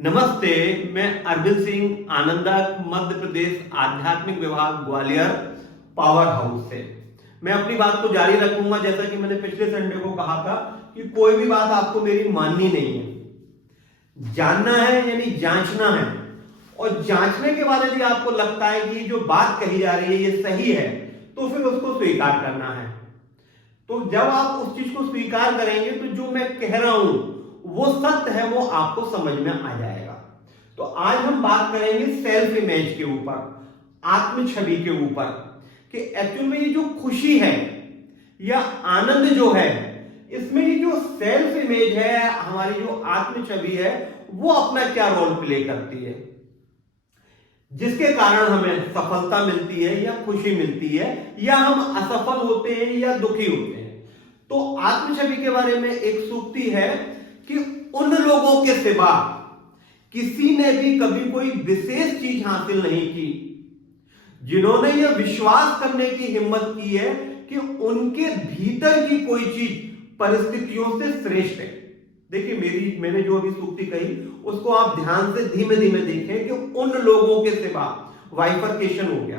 नमस्ते, मैं अरविंद सिंह आनंदक मध्य प्रदेश आध्यात्मिक विभाग ग्वालियर पावर हाउस से। मैं अपनी बात को जारी रखूंगा। जैसा कि मैंने पिछले संडे को कहा था कि कोई भी बात आपको मेरी माननी नहीं है, जानना है यानी जांचना है। और जांचने के बाद यदि आपको लगता है कि जो बात कही जा रही है ये सही है, तो फिर उसको स्वीकार करना है। तो जब आप उस चीज को स्वीकार करेंगे तो जो मैं कह रहा हूं वो सत्य है, वो आपको समझ में आ जाएगा। तो आज हम बात करेंगे सेल्फ इमेज के ऊपर, आत्म छवि के ऊपर, कि एक्चुअल में ये जो खुशी है या आनंद जो है, इसमें ये जो सेल्फ इमेज है, हमारी जो आत्म छवि है, वो अपना क्या रोल प्ले करती है, जिसके कारण हमें सफलता मिलती है या खुशी मिलती है, या हम असफल होते हैं या दुखी होते हैं। तो आत्म छवि के बारे में एक सूक्ति है कि उन लोगों के सिवा किसी ने भी कभी कोई विशेष चीज हासिल नहीं की जिन्होंने यह विश्वास करने की हिम्मत की है कि उनके भीतर की कोई चीज परिस्थितियों से श्रेष्ठ है। देखिए, मैंने जो अभी सूक्ति कही उसको आप ध्यान से धीमे धीमे देखें कि उन लोगों के सिवा, वाइफरकेशन हो गया,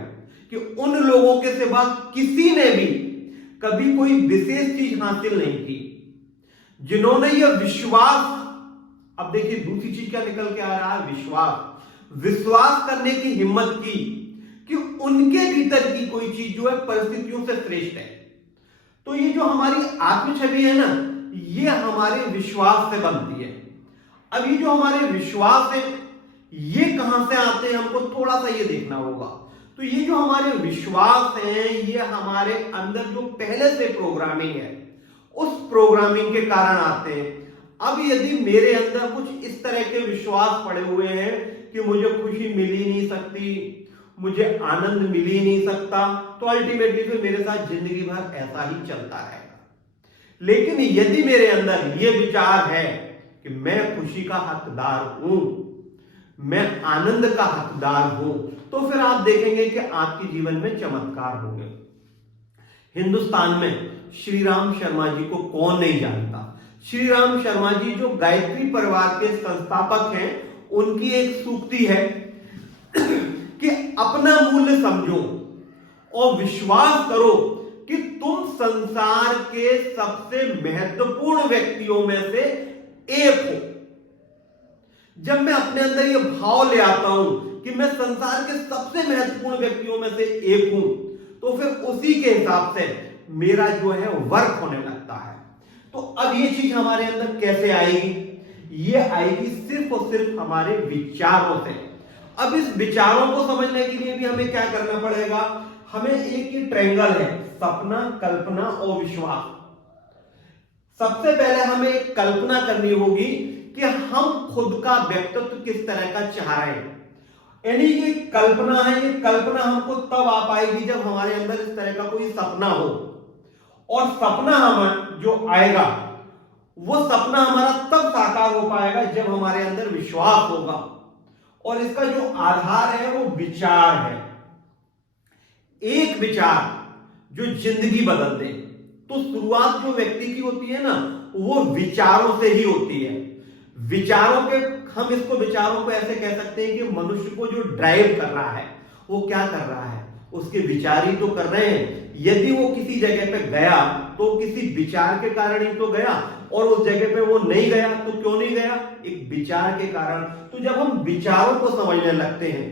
कि उन लोगों के सिवा किसी ने भी कभी कोई विशेष चीज हासिल नहीं की जिन्होंने यह विश्वास, अब देखिए दूसरी चीज क्या निकल के आ रहा है, विश्वास करने की हिम्मत की कि उनके भीतर की कोई चीज जो है परिस्थितियों से श्रेष्ठ है। तो ये जो हमारी आत्म छवि है ना, ये हमारे विश्वास से बनती है। अब ये जो हमारे विश्वास है ये कहां से आते हैं, हमको थोड़ा सा ये देखना होगा। तो ये जो हमारे विश्वास है, ये हमारे अंदर जो पहले से प्रोग्रामिंग है, उस प्रोग्रामिंग के कारण आते हैं। अब यदि मेरे अंदर कुछ इस तरह के विश्वास पड़े हुए हैं कि मुझे खुशी मिल ही नहीं सकती, मुझे आनंद मिल ही नहीं सकता, तो अल्टीमेटली फिर मेरे साथ जिंदगी भर ऐसा ही चलता रहेगा। लेकिन यदि मेरे अंदर यह विचार है कि मैं खुशी का हकदार हूं, मैं आनंद का हकदार हूं, तो फिर आप देखेंगे कि आपके जीवन में चमत्कार होंगे। हिंदुस्तान में श्री राम शर्मा जी को कौन नहीं जानता। श्री राम शर्मा जी जो गायत्री परिवार के संस्थापक हैं, उनकी एक सूक्ति है कि अपना मूल्य समझो और विश्वास करो कि तुम संसार के सबसे महत्वपूर्ण व्यक्तियों में से एक हो। जब मैं अपने अंदर यह भाव ले आता हूं कि मैं संसार के सबसे महत्वपूर्ण व्यक्तियों में से एक हूं, तो फिर उसी के हिसाब से मेरा जो है वर्क होने लगता है। तो अब ये चीज हमारे अंदर कैसे आएगी? ये आएगी सिर्फ और सिर्फ हमारे विचारों से। अब इस विचारों को समझने के लिए भी हमें क्या करना पड़ेगा? हमें एक ही ट्रायंगल है, सपना, कल्पना और विश्वास। सबसे पहले हमें एक कल्पना करनी होगी कि हम खुद का व्यक्तित्व किस तरह का चाह रहे हैं। यानी ये कल्पना है, ये कल्पना हमको तब आ पाएगी जब हमारे अंदर इस तरह का कोई सपना हो। और सपना हम जो आएगा, वो सपना हमारा तब साकार हो पाएगा जब हमारे अंदर विश्वास होगा। और इसका जो आधार है वो विचार है। एक विचार जो जिंदगी बदल दे। तो शुरुआत जो व्यक्ति की होती है ना, वो विचारों से ही होती है। विचारों के, हम इसको विचारों को ऐसे कह सकते हैं कि मनुष्य को जो ड्राइव कर रहा है, वो क्या कर रहा है, उसके विचार ही तो कर रहे हैं। यदि वो किसी जगह पे गया तो किसी विचार के कारण ही तो गया, और उस जगह पे वो नहीं गया तो क्यों नहीं गया? एक विचार के कारण। तो जब हम विचारों को समझने लगते हैं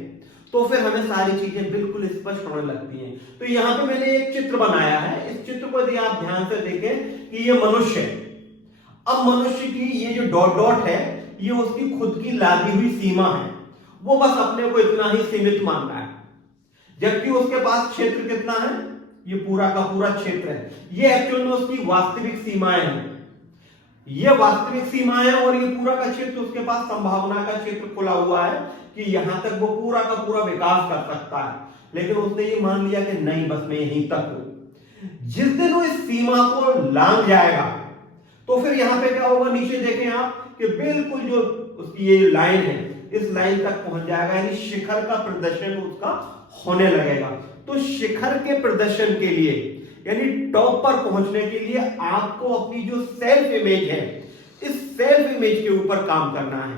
तो फिर हमें सारी चीजें बिल्कुल स्पष्ट होने लगती हैं। तो यहां पे मैंने एक चित्र बनाया है। इस चित्र को यदि आप ध्यान से देखें कि ये मनुष्य है। अब मनुष्य की ये जो डॉट डॉट है, ये उसकी खुद की लादी हुई सीमा है। वो बस अपने को इतना ही सीमित मान रहा है, जबकि उसके पास क्षेत्र कितना है? ये पूरा का पूरा क्षेत्र है। ये एक्चुअल में उसकी वास्तविक सीमाएं हैं। ये वास्तविक सीमाएं और ये पूरा का क्षेत्र उसके पास संभावना का क्षेत्र खुला हुआ है कि यहां तक वो पूरा का पूरा विकास कर सकता है। लेकिन उसने ये मान लिया कि नहीं, बस मैं यहीं तक हूं। जिस दिन वो इस सीमा को लांघ जाएगा तो फिर यहां पे क्या होगा? नीचे देखें आप कि बिल्कुल जो उसकी ये लाइन है, इस लाइन तक पहुंच जाएगा, यानी शिखर का प्रदर्शन उसका होने लगेगा। तो शिखर के प्रदर्शन के लिए, यानी टॉप पर पहुंचने के लिए आपको अपनी जो सेल्फ इमेज है, इस सेल्फ इमेज के ऊपर काम करना है।